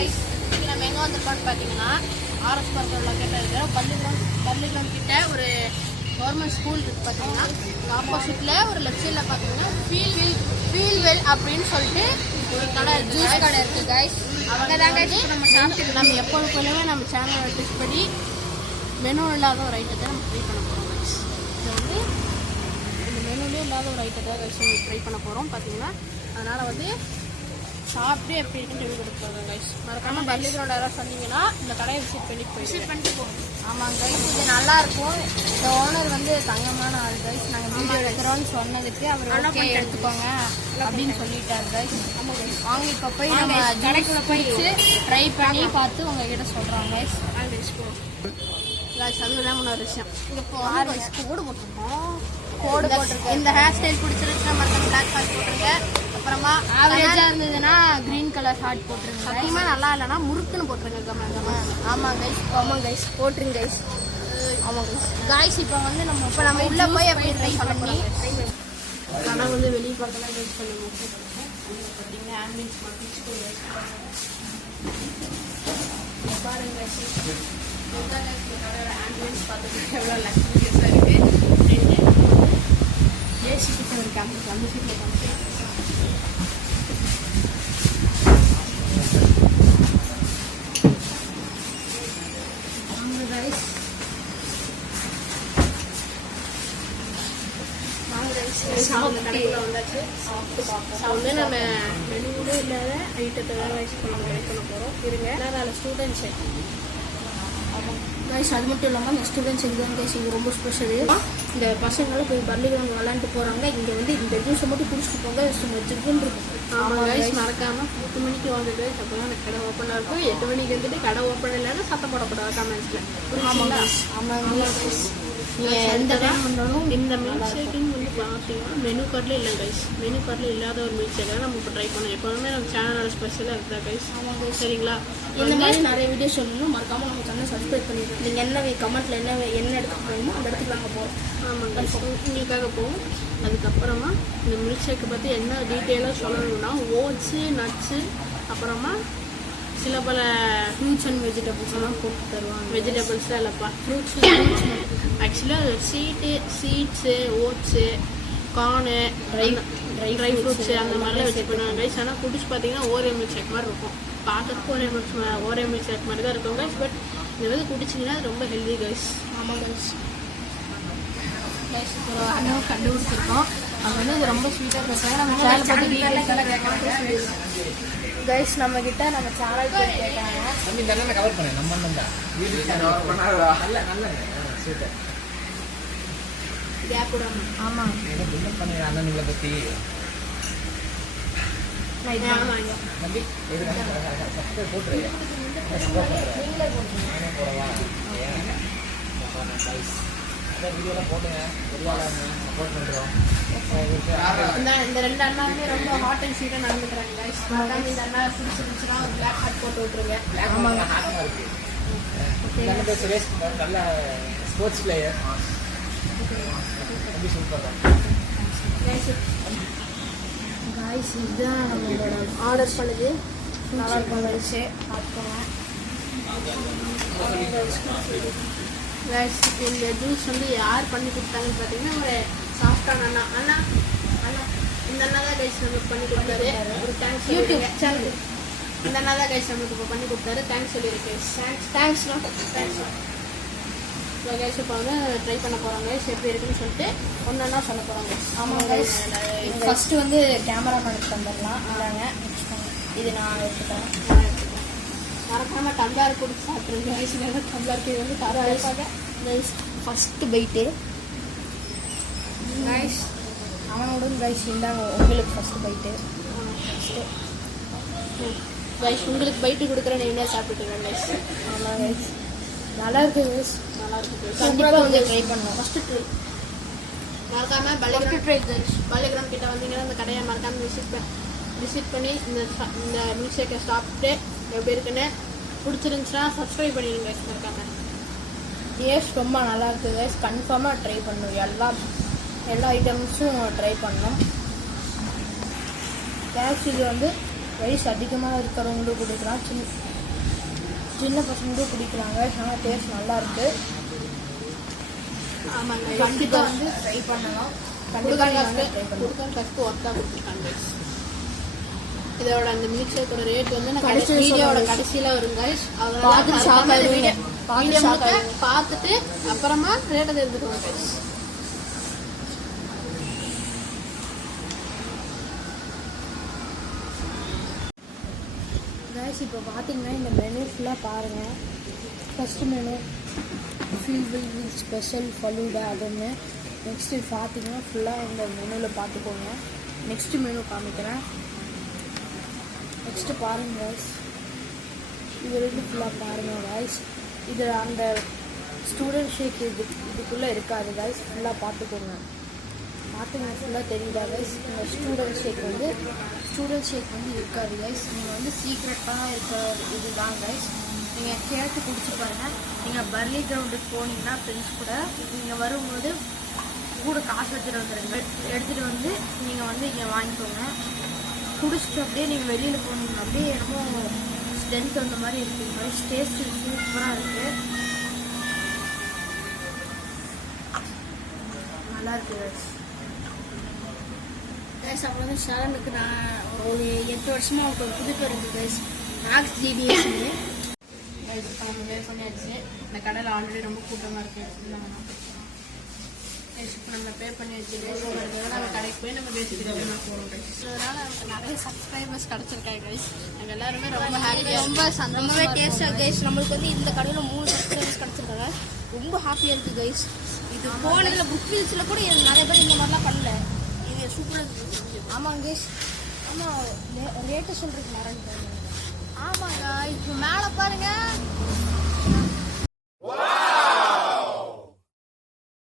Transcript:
Guys, நம்ம எங்கே வந்திருக்கோம்னு பார்த்தீங்கன்னா ஆர்எஸ் பார்க்கில் லொக்கேட்டாக இருக்கிற பள்ளிக்கூடம் கிட்ட ஒரு கவர்மெண்ட் ஸ்கூல் இருக்குது. பார்த்தீங்கன்னா ஆப்போசிட்டில் ஒரு லெஃப்ட் சைடில் பார்த்தீங்கன்னா ஃபீல்வெல் அப்படின்னு சொல்லிட்டு ஒரு கடை ஜூஸ் கடை இருக்குது கைஸ். அவங்க தான் கைஸ் நம்ம சாப்பிட்டு நம்ம எப்போது போலவே நம்ம சேனலை டெஸ்ட் பண்ணி மெனு இல்லாத ஒரு ஐட்டத்தை நம்ம ட்ரை பண்ண போகிறோம் கைஸ். இதை வந்து இந்த மெனுலே இல்லாத ஒரு ஐட்டத்தை கைஸ் நம்ம ட்ரை பண்ண போகிறோம் பார்த்தீங்கன்னா. அதனால் வந்து சாப்பிட்டு எப்படி இருக்குன்னு ரிவ்யூ கொடுக்க போகிறோம் கைஸ். மறக்காமல் பள்ளிக்கூடம் யாராவது சொன்னீங்கன்னா இந்த கடையை விசிட் பண்ணிட்டு போகணும். ஆமாங்க கைஸ், இது நல்லாயிருக்கும். இந்த ஓனர் வந்து தங்கமான ஆள் கைஸ். நாங்கள் வீடியோ எடுக்கிறோன்னு சொன்னதுக்கு அவர் ஓகே எடுத்துக்கோங்க அப்படின்னு சொல்லிட்டார் கைஸ். வாங்க இப்போ போய் நம்ம கடைக்குள்ளே போயிட்டு ட்ரை பண்ணி பார்த்து உங்ககிட்ட சொல்கிறோம் கைஸ். கைஸ் அது இல்லாமல் ஒரு விஷயம், இங்கே இப்போ கோடு போட்டிருக்கோம். கோடு போட்டிருக்கேன். இந்த ஹேர் ஸ்டைல் பிடிச்சிருச்சுன்னா மறக்காம பிளாக் ஹார்ட் போட்டுருங்க. அப்புறமா ஆவரேஜாக இருந்ததுன்னா க்ரீன் கலர் ஹார்ட் போட்டுருங்க. சத்தியமாக நல்லா இல்லைன்னா முறுக்குன்னு போட்டுருங்க. ஆமாம் கைஸ் போட்டுருங்க கைஸ். ஆமாம் கைஸ் இப்போ வந்து நம்ம உள்ளே போய் எப்படி ட்ரை பண்ணி ஆனால் வந்து வெளியே பார்க்கலாம் ட்ரை பண்ணுவோம். பார்த்தீங்கன்னா ஆம்பியன்ஸ் பாருங்க கைஸ். ஆம்பியன்ஸ் பார்த்துட்டு எவ்வளோ லக்ஸரியஸாக இருக்குது. ஏசி கிச்சன் இருக்காங்க அந்த சீட்டில் காமிச்சு. வந்து நம்ம மெனுவே இல்லாத ஐட்டத்தை தான் ரைஸ் பண்ண ட்ரை பண்ண போகிறோம். இருங்க அதில் ஸ்டூடெண்ட்ஸ் கைஸ். அது மட்டும் இல்லாமல் இந்த ஸ்டூடெண்ட்ஸ் எக்ஸாம் கைஸ் இங்கே ரொம்ப ஸ்பெஷலு. இந்த பசங்களும் போய் பள்ளிக்கூடம் விளாண்டுட்டு போகிறாங்க. இங்கே வந்து இந்த ஜூஸை மட்டும் குடிச்சிட்டு போங்க, ஜிக்குன்னு இருக்கும். ஆமாம் கைஸ், மறக்காமல் 10 மணிக்கு வாங்க கைஸ். அப்போ தான் எனக்கு கடை ஓப்பனாக இருக்கும். 8 மணிக்கு வந்துட்டு கடை ஓப்பன் இல்லைன்னா சத்தம் போடக்கூடாது கமெண்ட்ஸில். ஆமாம் கைஸ். நீங்கள் எந்த டைம் பண்ணாலும் இந்த மில்க் ஷேக்குன்னு வந்து பார்த்தீங்கன்னா மெனு கார்டில் இல்லை கைஸ். மெனு கார்டில் இல்லாத ஒரு மில்க் ஷேக்கை நம்ம இப்போ ட்ரை பண்ணோம். எப்போதுமே நம்ம சேனலோட ஸ்பெஷலாக இருக்குதா கைஸ். ஆமாம் கைஸ், சரிங்களா? இந்த மாதிரி நிறைய வீடியோ சொல்லணும். மறக்காமல் நம்ம சேனல் சப்ஸ்கிரைப் பண்ணிடுறோம். நீங்கள் என்ன கமெண்ட்டில் என்ன இடத்துக்கு போகணுமோ அந்த இடத்துக்கு நாங்கள் போகிறோம். ஆமாம் கைஸ், உங்களுக்காக போவோம். அதுக்கப்புறமா இந்த மில்க் ஷேக்கை பற்றி என்ன டீட்டெயிலாக சொல்லணும்னா ஓட்ஸு, நட்ஸு, அப்புறமா சில பல ஃப்ரூட்ஸ் அண்ட் வெஜிடபிள்ஸ் எல்லாம் போட்டு தருவாங்க. வெஜிடபிள்ஸில் இல்லைப்பா, ஃப்ரூட்ஸ். ஆக்சுவலாக சீட்ஸு, ஓட்ஸு, கார்னு, ட்ரை ஃப்ரூட்ஸு அந்த மாதிரிலாம் வச்சு பண்ணுவாங்க கைஸ். ஆனால் குடிச்சு பார்த்தீங்கன்னா ஓரே மில்க் ஷேக் மாதிரி இருக்கும். பார்க்கறதுக்கு ஓரே மில்க் ஷேக் மாதிரி தான் இருக்கும் கைஸ். பட் இந்த வந்து குடிச்சிங்கன்னா ரொம்ப ஹெல்தி கைஸ். ஆமாம் கைஸ். கைஸ் இப்போ அண்ணன் கண்டுபிடிச்சிருக்கோம். அது வந்து இது ரொம்ப ஸ்வீட்டாக பேசுகிறாங்க. நம்ம சேனல் பற்றி கைஸ் நம்ம கிட்ட நம்ம சேனல் பேர் கேட்டாங்க. கவர் பண்ணேன் நம்ம தான் ஆமாம் அண்ணனுங்களை பற்றி இந்த 2 அண்ணாவுமே ரொம்ப ஹாட் அண்ட் ஸ்வீட்டாக நடந்துக்கிறாங்க கைஸ். இந்த அண்ணா பிடிச்சிருந்துச்சுன்னா ஒரு பிளாக் ஹார்ட் போட்டு விட்ருங்க. சுரேஷ் நல்ல ஸ்போர்ட்ஸ் பிளேயர். கைஸ் இதுதான் நம்மளோட ஆர்டர் பண்ணுது. நல்லா இருக்கும் கைஸு, பார்த்துக்கோங்க. இந்த ஜூஸ் வந்து யார் பண்ணி கொடுத்தாங்கன்னு பார்த்தீங்கன்னா ஒரு சாஃப்டான அண்ணா இந்த அண்ணா தான் கைஸ் நமக்கு பண்ணி கொடுத்தாரு. ஒரு தேங்க்ஸ் யூடியூப் சேனல். இந்த அண்ணா தான் கைஸ் நமக்கு இப்போ பண்ணி கொடுத்தாரு. தேங்க்ஸ் சொல்லியிருக்கேன். தேங்க்ஸ்ண்ணா. ஸோ கைஸ் இப்போ வந்து ட்ரை பண்ண போகிறாங்க கைஸ். எப்படி இருக்குன்னு சொல்லிட்டு ஒன்றா சொல்ல போகிறாங்க. ஆமாம் கைஸ், ஃபஸ்ட்டு வந்து கேமரா கனெக்ட் வந்துடலாம். இல்லைங்க இது நான் எடுத்துக்கிறேன். மறக்காமல் டம்ளார் கொடுத்து சாப்பிட்ருங்க கைஸ். டம்ளாருக்கு இது வந்து தராங்க கைஸ். ஃபஸ்ட்டு பைட்டு கைஸ் அவனோட கைஸ் இந்தாங்க உங்களுக்கு ஃபஸ்ட்டு பைட்டு. கைஸ் உங்களுக்கு பைட்டு கொடுக்குறேன், நீங்களே சாப்பிட்டுருங்க கைஸ். ஆமாம் கைஸ், நல்லா இருக்குது கைஸ். நல்லா இருக்குது. கண்டிப்பாக வந்து ட்ரை பண்ணணும். ஃபஸ்ட்டு ட்ரை மறக்காமல் பள்ளிக்கூடம் கிட்ட வந்தீங்கன்னா அந்த கடையை மறக்காமல் விசிட் பண்ணி இந்த மில்க் ஷேக்கை சாப்பிட்டு எப்படி இருக்குன்னு பிடிச்சிருந்துச்சுன்னா சப்ஸ்கிரைப் பண்ணிடுங்க கைஸ். மறக்காமல் டேஸ்ட் ரொம்ப நல்லா இருக்குது கைஸ். கன்ஃபார்மாக ட்ரை பண்ணணும். எல்லா ஐட்டம்ஸும் ட்ரை பண்ணணும். கேஷ் இது வந்து வயசு அதிகமாக இருக்கிறவங்களும் குடிக்கலாம், சின்ன பசங்களும் குடிக்கிறாங்க. ஆனால் டேஸ்ட் நல்லாயிருக்கு. ஆமாங்க, கண்டிப்பாக வந்து ட்ரை பண்ணலாம். கண்டிப்பாக ஒர்க்காக கொடுத்துருக்காங்க. இதோட அந்த மில்க் ஷேக்கோட ரேட் வந்து நான் வீடியோட கடைசியில் வரும் கைஸ். வீடியோ பார்த்துட்டு அப்புறமா ரேட்டை தெரிஞ்சுக்கோங்க கைஸ். கைஸ் இப்போ பார்த்தீங்கன்னா இந்த மெனு ஃபுல்லாக பாருங்கள். First menu feel special falooda அது ஒன்று. நெக்ஸ்ட்டு பார்த்தீங்கன்னா ஃபுல்லாக இந்த மெனுவில் பார்த்துக்கோங்க. நெக்ஸ்ட்டு மெனு காமிக்கிறேன். நெக்ஸ்ட்டு பாருங்கள் கைஸ், இது வந்து ஃபுல்லாக பாருங்கள் கைஸ். இது அந்த ஸ்டூடெண்ட் ஷேக் இதுக்குள்ளே இருக்காது கைஸ், ஃபுல்லாக பார்த்துக்கோங்க. பார்த்துங்க ஃபுல்லாக தெரியுதா கைஸ். இந்த ஸ்டூடெண்ட் ஷேக் வந்து இருக்காது கைஸ். நீங்கள் வந்து சீக்ரெட்டாக இருக்க இதுதான் கைஸ். நீங்கள் கேட்டு குடிச்சு பாருங்கள். நீங்கள் பர்லி கிரவுண்டுக்கு போனீங்கன்னா ஃப்ரெண்ட்ஸ் கூட நீங்கள் வரும்போது கூட காசு எடுத்துகிட்டு வந்து நீங்கள் வந்து இங்கே வாங்கிக்கோங்க. குடிச்சிட்டு அப்படியே நீங்கள் வெளியில் போனீங்க அப்படியே என்னமோ ஸ்ட்ரென்த் அந்த மாதிரி இருக்குது கைஸ். டேஸ்ட் சூப்பராக இருக்குது, நல்லா இருக்குது கைஸ். கைஸ் அப்புறம் வந்து ஷரனுக்கு நான் ஒரு 8 வருஷமாக அவருக்கு ஒரு புது பேர் இருக்குது கைஸ், மேக்ஸ் ஜிடிஎஸ்ன்னு. நம்ம பே பண்ணியாச்சு. இந்த கடையில் ஆல்ரெடி ரொம்ப கூட்டமாக இருக்குது. இப்போ நம்ம பே பண்ணி வச்சுருக்கோம். நம்ம கடைக்கு போய் நம்ம பேசிக்கிட்டு போகிறோம் கைஸ். அதனால நமக்கு நிறைய சப்ஸ்கிரைபர்ஸ் கிடச்சிருக்காங்க கைஸ். நாங்கள் எல்லாருமே ரொம்ப ஹாப்பியாக, ரொம்ப சந்தோஷமாக டேஸ்ட்டாக கைஸ். நம்மளுக்கு வந்து இந்த கடையில் 3 சப்ஸ்கிரைபர்ஸ் கிடச்சிருக்காங்க. ரொம்ப ஹாப்பியாக இருக்குது கைஸ். இது போனதில் புக் வீல்ஸில் கூட நிறைய பேர் இந்த மாதிரிலாம் பண்ணல. இது சூப்பராக இருக்குது. ஆமாங்க கைஸ். ஆமாம், ரேட்டு சொல்கிறதுக்கு மறந்துட்டேன்.